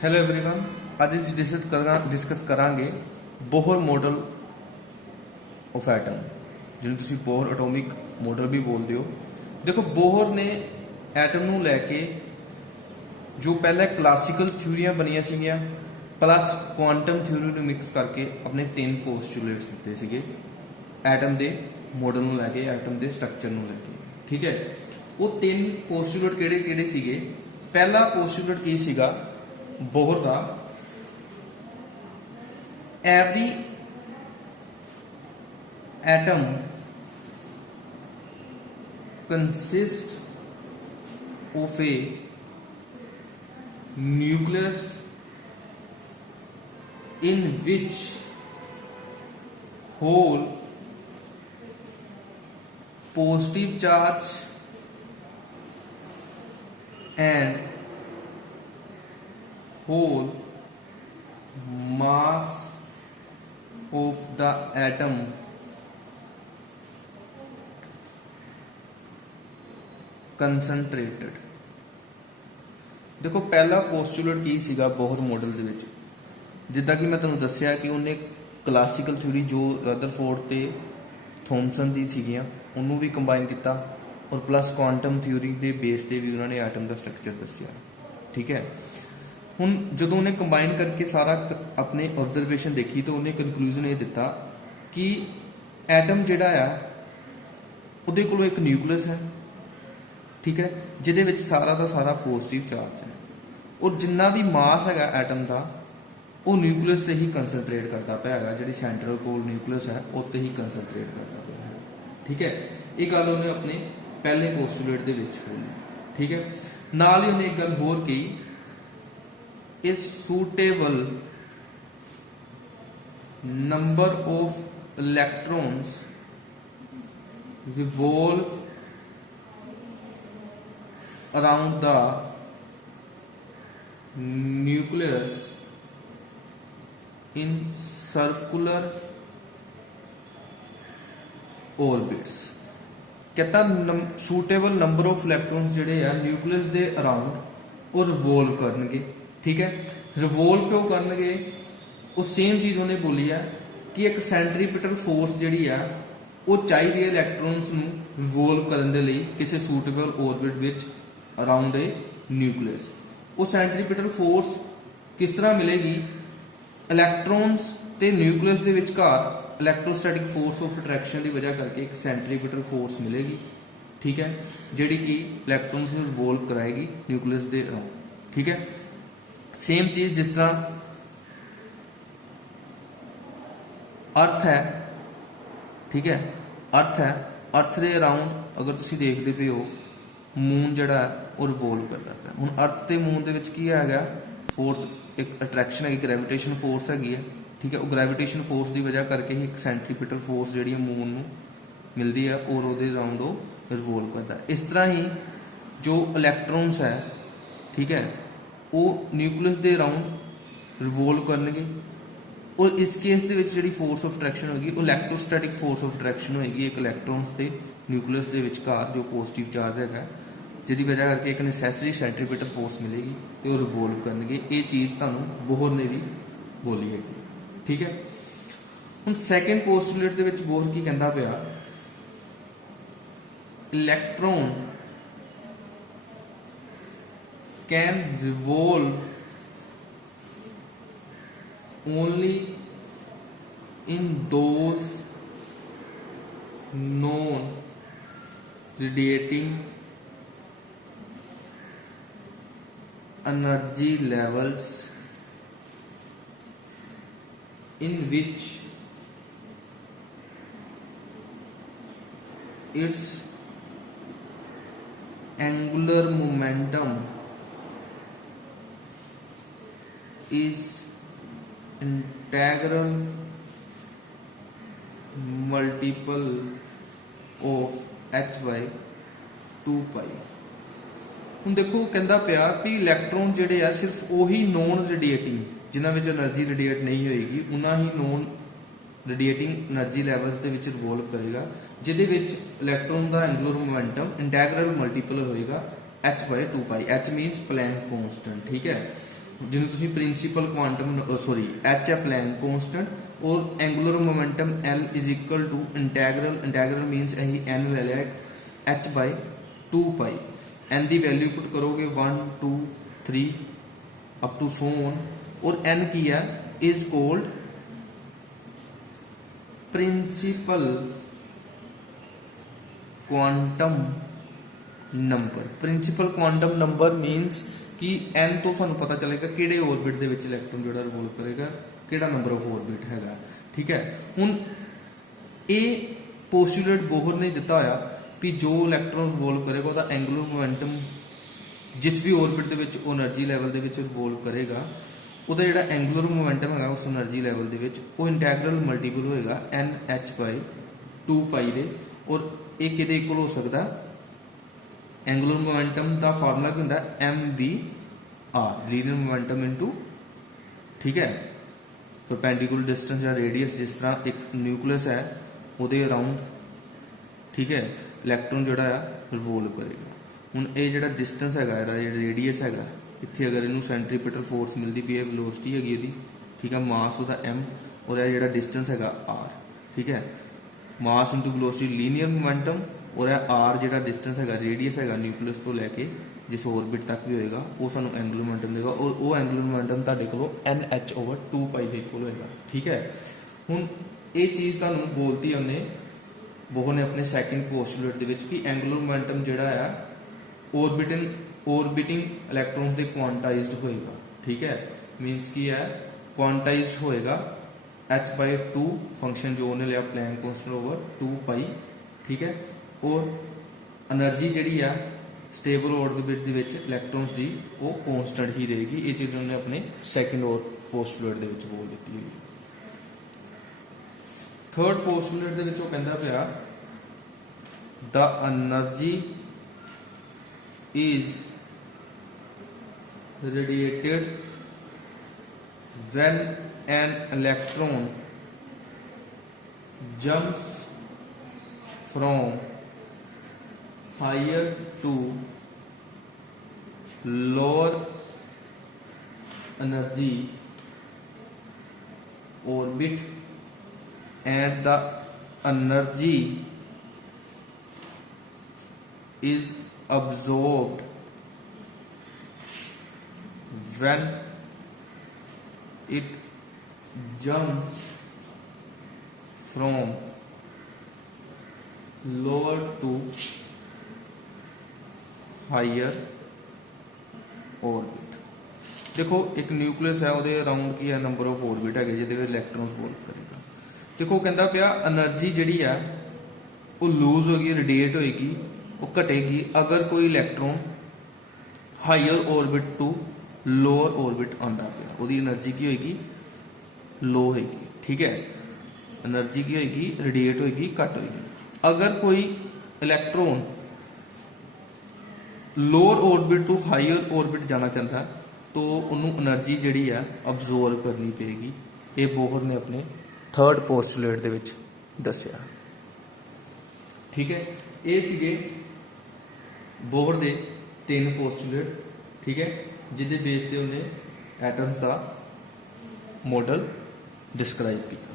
Hello everyone, आज ਅਸੀਂ discuss ਕਰਾਂਗੇ ਬੋਹਰ ਮਾਡਲ ਆਫ ਐਟਮ, ਜਿਹਨੂੰ ਤੁਸੀਂ ਬੋਹਰ ਐਟੋਮਿਕ ਮਾਡਲ ਵੀ ਬੋਲਦੇ ਹੋ। ਦੇਖੋ, ਬੋਹਰ ਨੇ ਐਟਮ ਨੂੰ ਲੈ ਕੇ ਜੋ ਪਹਿਲਾਂ ਕਲਾਸੀਕਲ ਥਿਊਰੀਆਂ ਬਣੀਆਂ ਸੀਗੀਆਂ ਪਲੱਸ ਕੁਆਂਟਮ ਥਿਊਰੀ ਨੂੰ ਮਿਕਸ ਕਰਕੇ ਆਪਣੇ ਤਿੰਨ ਪੋਸਟੂਲੇਟਸ ਦਿੱਤੇ ਸੀਗੇ ਐਟਮ ਦੇ ਮਾਡਲ ਨੂੰ ਲੈ ਕੇ, ਐਟਮ ਦੇ ਸਟਰਕਚਰ ਨੂੰ ਲੈ ਕੇ। ਠੀਕ ਹੈ, ਉਹ ਤਿੰਨ ਪੋਸਟੂਲੇਟ ਕਿਹੜੇ ਕਿਹੜੇ ਸੀਗੇ? ਪਹਿਲਾ ਪੋਸਟੂਲੇਟ ਕੀ ਸੀਗਾ ਬੋਹਰ ਦਾ? every atom consists of a nucleus in which whole positive charge and whole mass of the atom concentrated। देखो, पहला पोस्टूलेट की सीगा बोहर मॉडल ਦੇ ਵਿੱਚ, ਜਿੱਦਾਂ ਕਿ ਮੈਂ ਤੁਹਾਨੂੰ ਦੱਸਿਆ ਕਿ ਉਹਨੇ ਕਲਾਸੀਕਲ ਥਿਊਰੀ ਜੋ ਰਦਰਫੋਰਡ ਤੇ ਥੋਮਸਨ ਦੀ ਸੀਗੀਆਂ ਉਹਨੂੰ ਵੀ ਕੰਬਾਈਨ ਕੀਤਾ ਔਰ ਪਲੱਸ ਕੁਆਂਟਮ ਥਿਊਰੀ ਦੇ ਬੇਸ ਤੇ ਵੀ ਉਹਨਾਂ ਨੇ ਐਟਮ ਦਾ ਸਟਰਕਚਰ ਦੱਸਿਆ। ਠੀਕ ਹੈ, ਹੁਣ ਜਦੋਂ ਉਹਨੇ ਕੰਬਾਈਨ ਕਰਕੇ ਸਾਰਾ ਆਪਣੇ ਆਬਜ਼ਰਵੇਸ਼ਨ ਦੇਖੀ ਤਾਂ ਉਹਨੇ ਕਨਕਲੂਜਨ ਇਹ ਦਿੱਤਾ ਕਿ ਐਟਮ ਜਿਹੜਾ ਆ ਉਹਦੇ ਕੋਲ ਇੱਕ ਨਿਊਕਲੀਅਸ ਹੈ। ਠੀਕ ਹੈ, ਜਿਹਦੇ ਵਿੱਚ ਸਾਰਾ ਦਾ ਸਾਰਾ ਪੋਜ਼ਿਟਿਵ ਚਾਰਜ ਹੈ ਔਰ ਜਿੰਨਾ ਵੀ ਮਾਸ ਹੈਗਾ ਐਟਮ ਦਾ ਉਹ ਨਿਊਕਲੀਅਸ ਤੇ ਹੀ ਕੰਸਨਟਰੇਟ ਕਰਦਾ ਪਿਆ ਹੈਗਾ, ਜਿਹੜੀ ਸੈਂਟਰਲ ਕੋਲ ਨਿਊਕਲੀਅਸ ਹੈ ਉੱਤੇ ਹੀ ਕੰਸਨਟਰੇਟ ਕਰਦਾ ਪਿਆ ਹੈ। ਠੀਕ ਹੈ, ਇਹ ਗੱਲ ਉਹਨੇ ਆਪਣੇ ਪਹਿਲੇ ਪੋਸਟੂਲੇਟ ਦੇ ਵਿੱਚ ਬੋਲੀ। ਠੀਕ ਹੈ, ਨਾਲ ਹੀ ਉਹਨੇ ਇੱਕ ਗੱਲ ਹੋਰ ਕਹੀ, a suitable number of electrons revolve around the nucleus in circular orbits। कहता suitable number of electrons ਜਿਹੜੇ ਆ ਨਿਊਕਲੀਅਸ ਦੇ ਅਰਾਊਂਡ ਉਹ ਰਿਵੋਲਵ ਕਰਨਗੇ। ठीक है, रिवोल्व क्यों करनगे? वो सेम चीज़ उन्हें बोली है कि एक सेंट्रीपिटल फोर्स जिहड़ी है वो चाहिए इलैक्ट्रॉन्स नूं रिवोल्व करन दे लई किसी सूटेबल ऑर्बिट विच अराउंड ए न्यूक्लियस। वो सेंट्रीपिटल फोर्स किस तरह मिलेगी? इलैक्ट्रॉन्स ते न्यूक्लियस दे विचकार इलैक्ट्रोस्टैटिक फोर्स ऑफ अट्रैक्शन की वजह करके एक सेंट्रीपिटल फोर्स मिलेगी। ठीक है, जिहड़ी कि इलैक्ट्रॉन्स नूं रिवोल्व कराएगी न्यूक्लियस दे अराउंड। ठीक है, सेम चीज जिस तरह अर्थ है। ठीक है, अर्थ है, अर्थ के अराउंड अगर तुम देखते पे हो मून जड़ा वो रिवोल्व करता है। हुण अर्थ ते मून दे विच की है फोर्स, एक अट्रैक्शन है, ग्रेविटेशन फोर्स हैगी है। ठीक है, वो ग्रेविटेशन फोर्स की वजह करके ही एक सेंट्रीपिटल फोर्स जी मून नूं मिलती है और वो अराउंड वो रिवोल्व करता है। इस तरह ही जो इलैक्ट्रॉन्स है, ठीक है, वो न्यूक्लियस के अराउंड रिवोल्व करनगे और इस केस दे विच जिहड़ी फोर्स ऑफ अट्रैक्शन होगी वो इलैक्ट्रोस्टैटिक फोर्स ऑफ अट्रैक्शन होगी एक इलैक्ट्रॉन्स के न्यूक्लियस के विचकार जो पॉजिटिव चार्ज है, जिहदी वजह करके एक नैसेसरी सेंट्रीपिटल फोर्स मिलेगी तो वो रिवोल्व करनगे। ये चीज़ तुहानूं बोहर ने भी बोली है। ठीक है, हुण सैकेंड पोस्टूलेट दे विच बोहर की कहंदा पिया, electron can revolve only in those non radiating energy levels in which its angular momentum is integral multiple of h by 2 pi। ਹੁਣ देखो कहता पिया कि इलैक्ट्रॉन जिहड़े आ सिर्फ ਉਹੀ नॉन रेडिएटिंग जिन्हां विच एनर्जी रेडिएट नहीं होएगी उन्हां ही नॉन रेडिएटिंग एनर्जी लैवल्स ਦੇ ਵਿੱਚ ਰਿਵੋਲਵ ਕਰੇਗਾ, ਜਿਹਦੇ ਵਿੱਚ ਇਲੈਕਟ੍ਰੋਨ ਦਾ ਐਂਗੂਲਰ ਮੋਮੈਂਟਮ ਇੰਟੈਗਰਲ ਮਲਟੀਪਲ ਹੋਏਗਾ h/2 pi. h means Planck constant. ठीक है, ਜਿਹਨੂੰ ਤੁਸੀਂ ਪ੍ਰਿੰਸੀਪਲ ਕੁਆਂਟਮ ਸੌਰੀ ਐਚ ਹੈ ਪਲੈਂਕ ਕਨਸਟੈਂਟ ਔਰ angular momentum L is equal to integral means ਅਸੀਂ n ਲੈ ਲਿਆ h ਬਾਈ 2 ਪਾਈ n ਦੀ ਵੈਲਿਊ ਪੁੱਟ ਕਰੋਗੇ 1 2 3 ਅਪ ਟੂ ਸੋ ਔਨ ਔਰ n ਕੀ ਹੈ is called principal quantum number principal quantum number means कि n तो सानू पता चलेगा किहड़े ऑर्बिट दे विच इलैक्ट्रॉन जोड़ा रिवॉल्व करेगा किहड़ा नंबर ऑफ ऑर्बिट हैगा ठीक है हुण ये पोस्टुलेट बोहर ने दिता होया कि जो इलैक्ट्रॉन रिवॉल्व करेगा उसदा एंगुलर मोमेंटम जिस भी ऑर्बिट दे which energy level they which revolve करेगा ਉਹਦਾ ਜਿਹੜਾ ਐਂਗੂਲਰ ਮੋਮੈਂਟਮ ਹੈਗਾ ਉਸ એનર્ਜੀ ਲੈਵਲ ਦੇ ਵਿੱਚ ਉਹ ਇੰਟੈਗਰਲ ਮਲਟੀਪਲ ਹੋਏਗਾ nh/2 ਪਾਈ ਦੇ ਔਰ ਇਹ ਕਿਹਦੇ ਇਕੁਅਲ ਹੋ ਸਕਦਾ ਐਂਗੂਲਰ ਮੋਮੈਂਟਮ ਦਾ ਫਾਰਮੂਲਾ ਕੀ ਹੁੰਦਾ mvr ਲੀਨੀਅਰ ਮੋਮੈਂਟਮ ਇਨਟੂ ਠੀਕ ਹੈ ਪਰਪੈਂਡੀਕੂਲਰ ਡਿਸਟੈਂਸ ਜਾਂ ਰੇਡੀਅਸ ਜਿਸ ਤਰ੍ਹਾਂ ਇੱਕ ਨਿਊਕਲੀਅਸ ਹੈ ਉਹਦੇ ਅਰਾਊਂਡ ਠੀਕ ਹੈ ਇਲੈਕਟ੍ਰੋਨ ਜਿਹੜਾ ਆ ਰਿਵੋਲਵ ਕਰੇਗਾ ਹੁਣ ਇਹ ਜਿਹੜਾ ਡਿਸਟੈਂਸ ਹੈਗਾ ਇਹਦਾ ਜਿਹੜਾ ਰੇਡੀਅਸ ਹੈਗਾ ਇੱਥੇ ਅਗਰ ਇਹਨੂੰ ਸੈਂਟਰੀਪੀਟਲ ਫੋਰਸ ਮਿਲਦੀ ਪਈ ਹੈ ਵੈਲੋਸਿਟੀ ਹੈਗੀ ਇਹਦੀ ਠੀਕ ਹੈ ਮਾਸ ਉਹਦਾ m ਔਰ ਇਹ ਜਿਹੜਾ ਡਿਸਟੈਂਸ ਹੈਗਾ r ਠੀਕ ਹੈ ਮਾਸ ਇਨਟੂ ਵੈਲੋਸਿਟੀ ਲੀਨੀਅਰ ਮੋਮੈਂਟਮ ਔਰ ਇਹ r ਜਿਹੜਾ ਡਿਸਟੈਂਸ ਹੈਗਾ ਰੇਡੀਅਸ ਹੈਗਾ ਨਿਊਕਲੀਅਸ ਤੋਂ ਲੈ ਕੇ ਜਿਸ ਔਰਬਿਟ ਤੱਕ ਵੀ ਹੋਏਗਾ ਉਹ ਸਾਨੂੰ ਐਂਗੂਲਰ ਮੋਮੈਂਟਮ ਦੇਗਾ ਔਰ ਉਹ ਐਂਗੂਲਰ ਮੋਮੈਂਟਮ ਤੁਹਾਡੇ ਕੋਲੋਂ nh/2 ਪਾਈ ਦੇ ਇਕੁਅਲ ਹੋਏਗਾ ਠੀਕ ਹੈ ਹੁਣ ਇਹ ਚੀਜ਼ ਤੁਹਾਨੂੰ ਬੋਲਤੀ ਉਹਨੇ ਬੋਹਰ ਨੇ ਆਪਣੇ ਸੈਕਿੰਡ ਪੋਸਟੂਲੇਟ ਦੇ ਵਿੱਚ ਕਿ ਐਂਗੂਲਰ ਮੋਮੈਂਟਮ ਜਿਹੜਾ ਆ ऑर्बिटिंग इलैक्ट्रॉन्स ਦੇ ਕੁਆਂਟਾਈਜ਼ਡ ਹੋਏਗਾ ਠੀਕ ਹੈ ਮੀਨਸ ਕੀ ਹੈ ਕੁਆਂਟਾਈਜ਼ਡ ਹੋਏਗਾ h/2 ਫੰਕਸ਼ਨ ਜੋ ਉਹਨੇ ਲਿਆ ਪਲੈਂਕ ਕਨਸਟੈਂਟ ਓਵਰ 2 ਪਾਈ ਠੀਕ ਹੈ ਔਰ એનર્ਜੀ ਜਿਹੜੀ ਆ ਸਟੇਬਲ ऑर्बिट ਦੇ ਵਿੱਚ ਇਲੈਕਟ੍ਰॉन्स ਦੀ ਉਹ ਕਨਸਟੈਂਟ ਹੀ ਰਹੇਗੀ ਇਹ ਚੀਜ਼ ਉਹਨੇ ਆਪਣੇ ਸੈਕਿੰਡ ਪੋਸਟੂਲੇਟ ਦੇ ਵਿੱਚ ਬੋਲ ਦਿੱਤੀ ਹੈ ਥਰਡ ਪੋਸਟੂਲੇਟ ਦੇ ਵਿੱਚ ਉਹ ਕਹਿੰਦਾ ਪਿਆ the energy is radiated when an electron jumps from higher to lower energy orbit and the energy is absorbed when it jumps from lower to higher orbit देखो एक न्यूक्लियस है ਉਹਦੇ ਅਰਾਊਂਡ ਕੀ ਹੈ ਨੰਬਰ ਆਫ ऑर्बिट ਹੈਗੇ ਜਿਹਦੇ ਵਿੱਚ electrons ਰਿਵੋਲਵ ਕਰੇਗਾ ਦੇਖੋ ਕਹਿੰਦਾ ਪਿਆ એનર્ਜੀ ਜਿਹੜੀ ਆ ਉਹ ਲੂਜ਼ ਹੋਏਗੀ ਰੇਡੀਏਟ ਹੋਏਗੀ ਉਹ ਘਟੇਗੀ ਅਗਰ ਕੋਈ electron higher orbit to lower orbit ਆਉਂਦਾ ਪਿਆ ਉਹਦੀ એનર્ਜੀ ਕੀ ਹੋਏਗੀ ਲੋ ਹੋਏਗੀ ਠੀਕ ਹੈ એનર્ਜੀ ਕੀ ਹੋਏਗੀ ਰੇਡੀਏਟ ਹੋਏਗੀ ਘਟ ਹੋਏਗੀ ਅਗਰ ਕੋਈ electron lower orbit to higher orbit ਜਾਣਾ ਚਾਹੁੰਦਾ तो ਉਹਨੂੰ એનર્ਜੀ ਜਿਹੜੀ ਆ ਅਬਜ਼ੋਰਬ ਕਰਨੀ ਪਏਗੀ ਇਹ ਬੋਹਰ ਨੇ ਆਪਣੇ ਥਰਡ ਪੋਸਟੂਲੇਟ ਦੇ ਵਿੱਚ ਦੱਸਿਆ ਠੀਕ ਹੈ ਇਹ ਸੀਗੇ ਬੋਹਰ ਦੇ ਤਿੰਨ ਪੋਸਟੂਲੇਟ ਠੀਕ ਹੈ ਜਿਹਦੇ ਬੇਸ ਤੇ ਉਹਨੇ ਐਟਮਸ ਦਾ ਮਾਡਲ ਡਿਸਕ੍ਰਾਈਬ ਕੀਤਾ